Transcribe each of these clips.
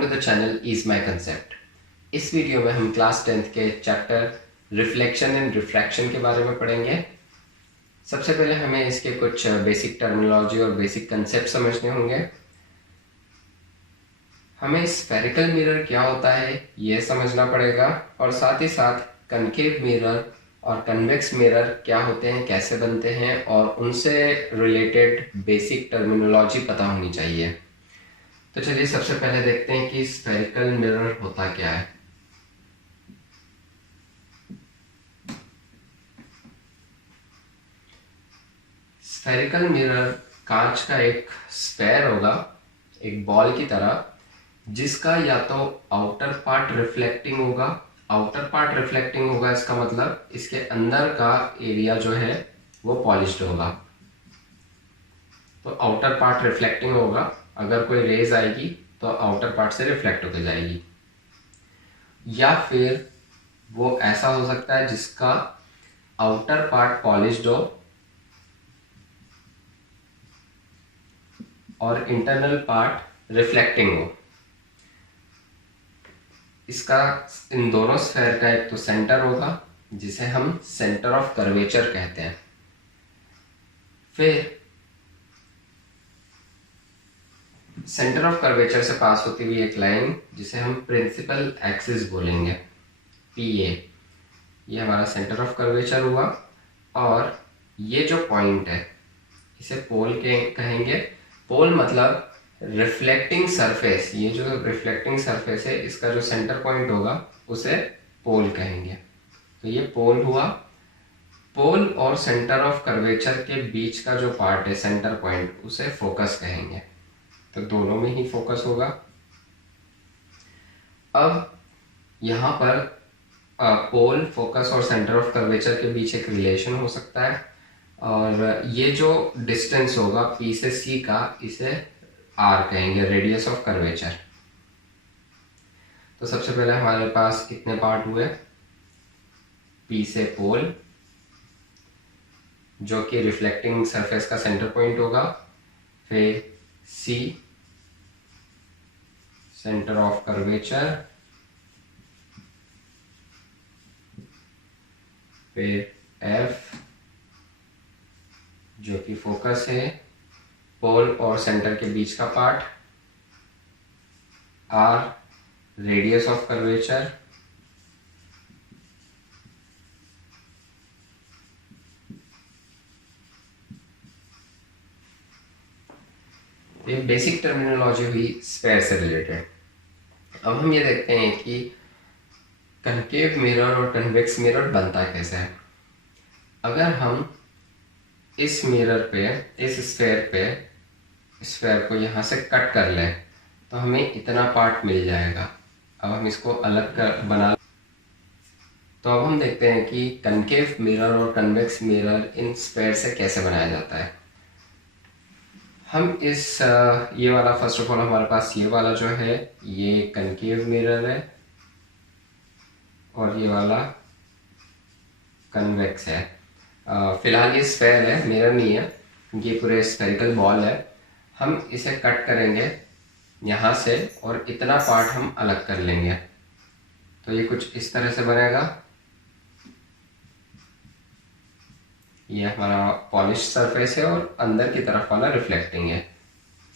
Welcome to the channel is my concept. इस video में हम क्लास 10th के चैप्टर रिफ्लेक्शन एंड रिफ्रैक्शन के बारे में पढ़ेंगे। सबसे पहले हमें इसके कुछ बेसिक टर्मिनोलॉजी और बेसिक कंसेप्ट समझने होंगे। हमें स्फेरिकल मिरर क्या होता है ये समझना पड़ेगा और साथ ही साथ कनकेव मिरर और कन्वेक्स मिरर क्या होते हैं, कैसे बनते हैं और उनसे रिलेटेड बेसिक टर्मिनोलॉजी पता होनी चाहिए। तो चलिए सबसे पहले देखते हैं कि स्फेरिकल मिरर होता क्या है। स्फेरिकल मिरर कांच का एक स्फेयर होगा, एक बॉल की तरह, जिसका या तो आउटर पार्ट रिफ्लेक्टिंग होगा। आउटर पार्ट रिफ्लेक्टिंग होगा इसका मतलब इसके अंदर का एरिया जो है वो पॉलिश्ड होगा। तो आउटर पार्ट रिफ्लेक्टिंग होगा, अगर कोई रेज आएगी तो आउटर पार्ट से रिफ्लेक्ट होकर जाएगी। या फिर वो ऐसा हो सकता है जिसका आउटर पार्ट पॉलिश्ड हो और इंटरनल पार्ट रिफ्लेक्टिंग हो। इसका इन दोनों स्फेयर का एक तो सेंटर होगा जिसे हम सेंटर ऑफ कर्वेचर कहते हैं। फिर सेंटर ऑफ कर्वेचर से पास होती हुई एक लाइन जिसे हम प्रिंसिपल एक्सिस बोलेंगे, PA, ये हमारा सेंटर ऑफ कर्वेचर हुआ। और ये जो पॉइंट है इसे पोल के कहेंगे। पोल मतलब रिफ्लेक्टिंग सरफेस। ये जो रिफ्लेक्टिंग सरफेस है इसका जो सेंटर पॉइंट होगा उसे पोल कहेंगे। तो ये पोल हुआ। पोल और सेंटर ऑफ कर्वेचर के बीच का जो पार्ट है सेंटर पॉइंट, उसे फोकस कहेंगे। तो दोनों में ही फोकस होगा। अब यहाँ पर पोल, फोकस और सेंटर ऑफ कर्वेचर के बीच एक रिलेशन हो सकता है और ये जो डिस्टेंस होगा P से C का, इसे R कहेंगे, रेडियस ऑफ कर्वेचर। तो सबसे पहले हमारे पास कितने पार्ट हुए? P से पोल जो कि रिफ्लेक्टिंग सरफेस का सेंटर पॉइंट होगा, फिर C सेंटर ऑफ कर्वेचर, फिर F जो कि फोकस है, पोल और सेंटर के बीच का part, R radius of curvature, ये बेसिक टर्मिनोलॉजी हुई स्फेयर से रिलेटेड। अब हम ये देखते हैं कि कनकेव मिरर और कन्वेक्स मिरर बनता कैसे है। अगर हम इस मिरर पे, इस स्फेयर को यहाँ से कट कर लें तो हमें इतना पार्ट मिल जाएगा। अब हम इसको अलग कर बना, तो अब हम देखते हैं कि कनकेव मिरर और कन्वेक्स मिरर इन स्फेयर से कैसे बनाया जाता है। हम इस ये वाला, फर्स्ट ऑफ ऑल हमारे पास ये वाला जो है ये कनकेव मिरर है और ये वाला कन्वेक्स है। फिलहाल ये स्फेयर है, मिरर नहीं है, ये पूरे स्फेरिकल बॉल है। हम इसे कट करेंगे यहाँ से और इतना पार्ट हम अलग कर लेंगे तो ये कुछ इस तरह से बनेगा। ये हमारा पॉलिश सरफेस है और अंदर की तरफ वाला रिफ्लेक्टिंग है।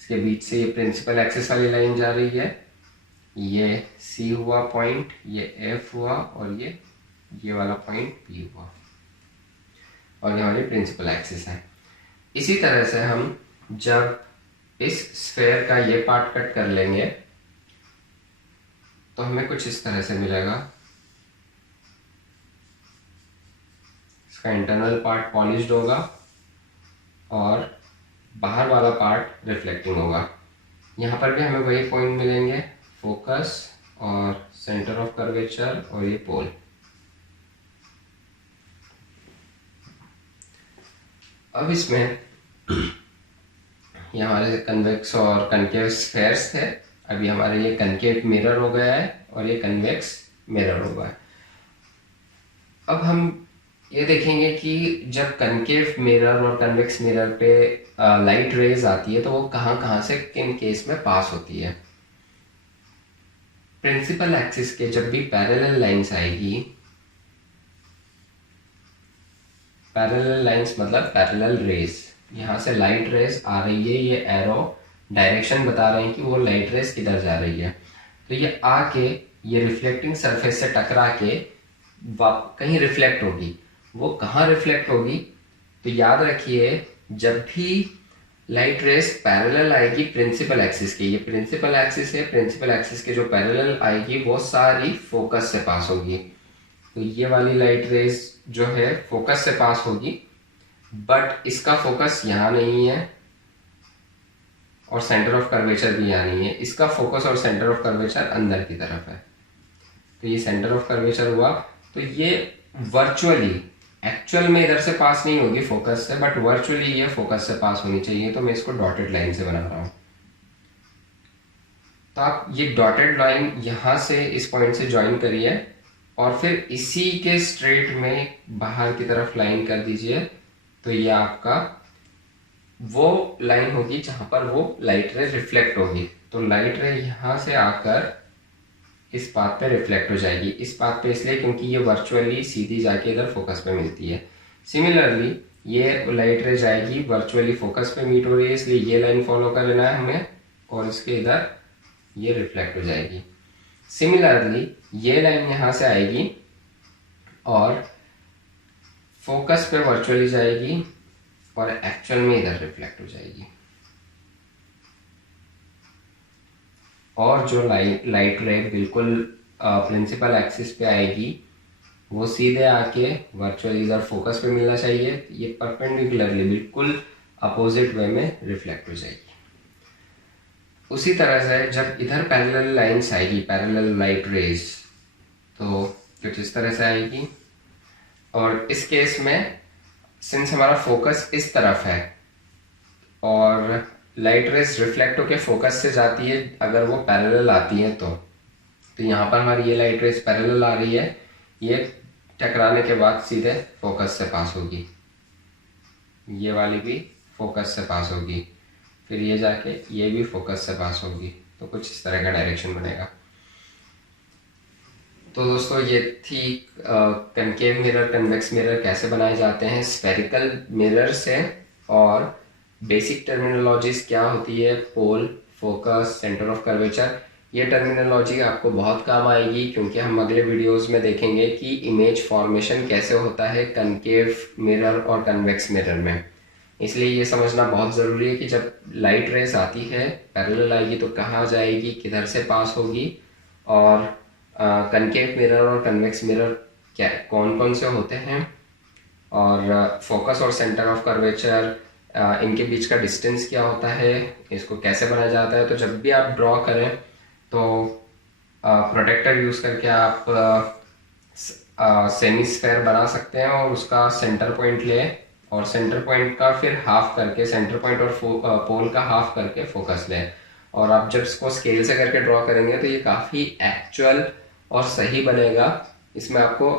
इसके बीच से ये प्रिंसिपल एक्सिस वाली लाइन जा रही है, ये C हुआ पॉइंट, ये F हुआ और ये वाला पॉइंट P हुआ और ये हमारी प्रिंसिपल एक्सिस है। इसी तरह से हम जब इस स्फेयर का ये पार्ट कट कर लेंगे तो हमें कुछ इस तरह से मिलेगा। इसका इंटरनल पार्ट पॉलिश्ड होगा और बाहर वाला पार्ट रिफ्लेक्टिंग होगा। यहाँ पर भी हमें वही पॉइंट मिलेंगे, फोकस और सेंटर ऑफ कर्वेचर और ये पोल। अब इसमें ये हमारे कन्वेक्स और कनकेव स्फेयर्स थे, अभी हमारे ये कनकेव मिरर हो गया है और ये कन्वेक्स मिरर हो गया है। अब हम ये देखेंगे कि जब कनकेव मिरर और कन्वेक्स मिरर पे लाइट रेज आती है तो वो कहाँ कहाँ से किन केस में पास होती है। प्रिंसिपल एक्सिस के जब भी पैरेलल लाइंस आएगी, पैरेलल लाइंस मतलब पैरेलल रेज, यहाँ से लाइट रेज आ रही है, ये एरो डायरेक्शन बता रहे हैं कि वो लाइट रेज किधर जा रही है। तो ये आके ये रिफ्लेक्टिंग सरफेस से टकरा के कहीं रिफ्लेक्ट होगी। वो कहाँ रिफ्लेक्ट होगी? तो याद रखिए, जब भी लाइट रेज पैरेलल आएगी प्रिंसिपल एक्सिस के, ये प्रिंसिपल एक्सिस है, प्रिंसिपल एक्सिस के जो पैरेलल आएगी वो सारी फोकस से पास होगी। तो ये वाली लाइट रेज जो है फोकस से पास होगी, बट इसका फोकस यहाँ नहीं है और सेंटर ऑफ कर्वेचर भी यहाँ नहीं है। इसका फोकस और सेंटर ऑफ कर्वेचर अंदर की तरफ है। तो ये सेंटर ऑफ कर्वेचर हुआ। तो ये वर्चुअली, एक्चुअल में इधर से पास नहीं होगी फोकस से, बट वर्चुअली ये फोकस से पास होनी चाहिए। तो मैं इसको डॉटेड लाइन से बना रहा हूँ। तो आप ये डॉटेड लाइन यहाँ से इस पॉइंट से ज्वाइन करिए और फिर इसी के स्ट्रेट में बाहर की तरफ लाइन कर दीजिए। तो ये आपका वो लाइन होगी जहां पर वो लाइट रे रिफ्लेक्ट होगी। तो लाइट रे यहाँ से आकर इस पाथ पे रिफ्लेक्ट हो जाएगी। इस पाथ पे इसलिए क्योंकि ये वर्चुअली सीधी जाके इधर फोकस पे मिलती है। सिमिलरली ये लाइट रे जाएगी वर्चुअली फोकस पे मीट हो रही है, इसलिए ये लाइन फॉलो कर लेना है हमें और इसके इधर ये रिफ्लेक्ट हो जाएगी। सिमिलरली ये लाइन यहाँ से आएगी और फोकस पे वर्चुअली जाएगी और एक्चुअल में इधर रिफ्लेक्ट हो जाएगी। और जो लाइट रे बिल्कुल प्रिंसिपल एक्सिस पे आएगी वो सीधे आके वर्चुअली इधर फोकस पे मिलना चाहिए। ये परपेंडिकुलरली बिल्कुल अपोजिट वे में रिफ्लेक्ट हो जाएगी। उसी तरह से जब इधर पैरेलल लाइंस आएगी, पैरेलल लाइट रेज, तो कुछ इस तरह से आएगी। और इस केस में सिंस हमारा फोकस इस तरफ है और लाइट रेज रिफ्लेक्ट होकर फोकस से जाती है, अगर वो पैरेलल आती है तो यहाँ पर हमारी ये लाइट रेज पैरेलल आ रही है, ये टकराने के बाद सीधे फोकस से पास होगी। ये वाली भी फोकस से पास होगी, फिर ये जाके ये भी फोकस से पास होगी। तो कुछ इस तरह का डायरेक्शन बनेगा। तो दोस्तों ये थी कनकेव मिरर, कन्वेक्स मिरर कैसे बनाए जाते हैं स्फेरिकल मिरर से, और बेसिक टर्मिनोलॉजीज क्या होती है, पोल, फोकस, सेंटर ऑफ कर्वेचर। ये टर्मिनोलॉजी आपको बहुत काम आएगी क्योंकि हम अगले वीडियोस में देखेंगे कि इमेज फॉर्मेशन कैसे होता है कनकेव मिरर और कन्वेक्स मिरर में। इसलिए ये समझना बहुत ज़रूरी है कि जब लाइट रेस आती है पैरेलल आएगी तो कहाँ जाएगी, किधर से पास होगी, और कनकेव मिरर और कन्वेक्स मिरर क्या कौन कौन से होते हैं, और फोकस और सेंटर ऑफ कर्वेचर इनके बीच का डिस्टेंस क्या होता है, इसको कैसे बनाया जाता है। तो जब भी आप ड्रॉ करें तो प्रोटेक्टर यूज़ करके आप सेमी स्फेयर बना सकते हैं और उसका सेंटर पॉइंट लें और सेंटर पॉइंट का फिर हाफ करके, सेंटर पॉइंट और पोल का हाफ करके फोकस लें। और आप जब इसको स्केल से करके ड्रॉ करेंगे तो ये काफ़ी एक्चुअल और सही बनेगा। इसमें आपको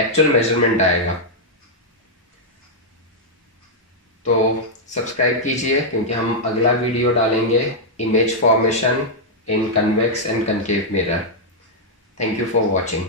एक्चुअल मेजरमेंट आएगा। तो सब्सक्राइब कीजिए क्योंकि हम अगला वीडियो डालेंगे image formation in convex and concave mirror. Thank you for watching.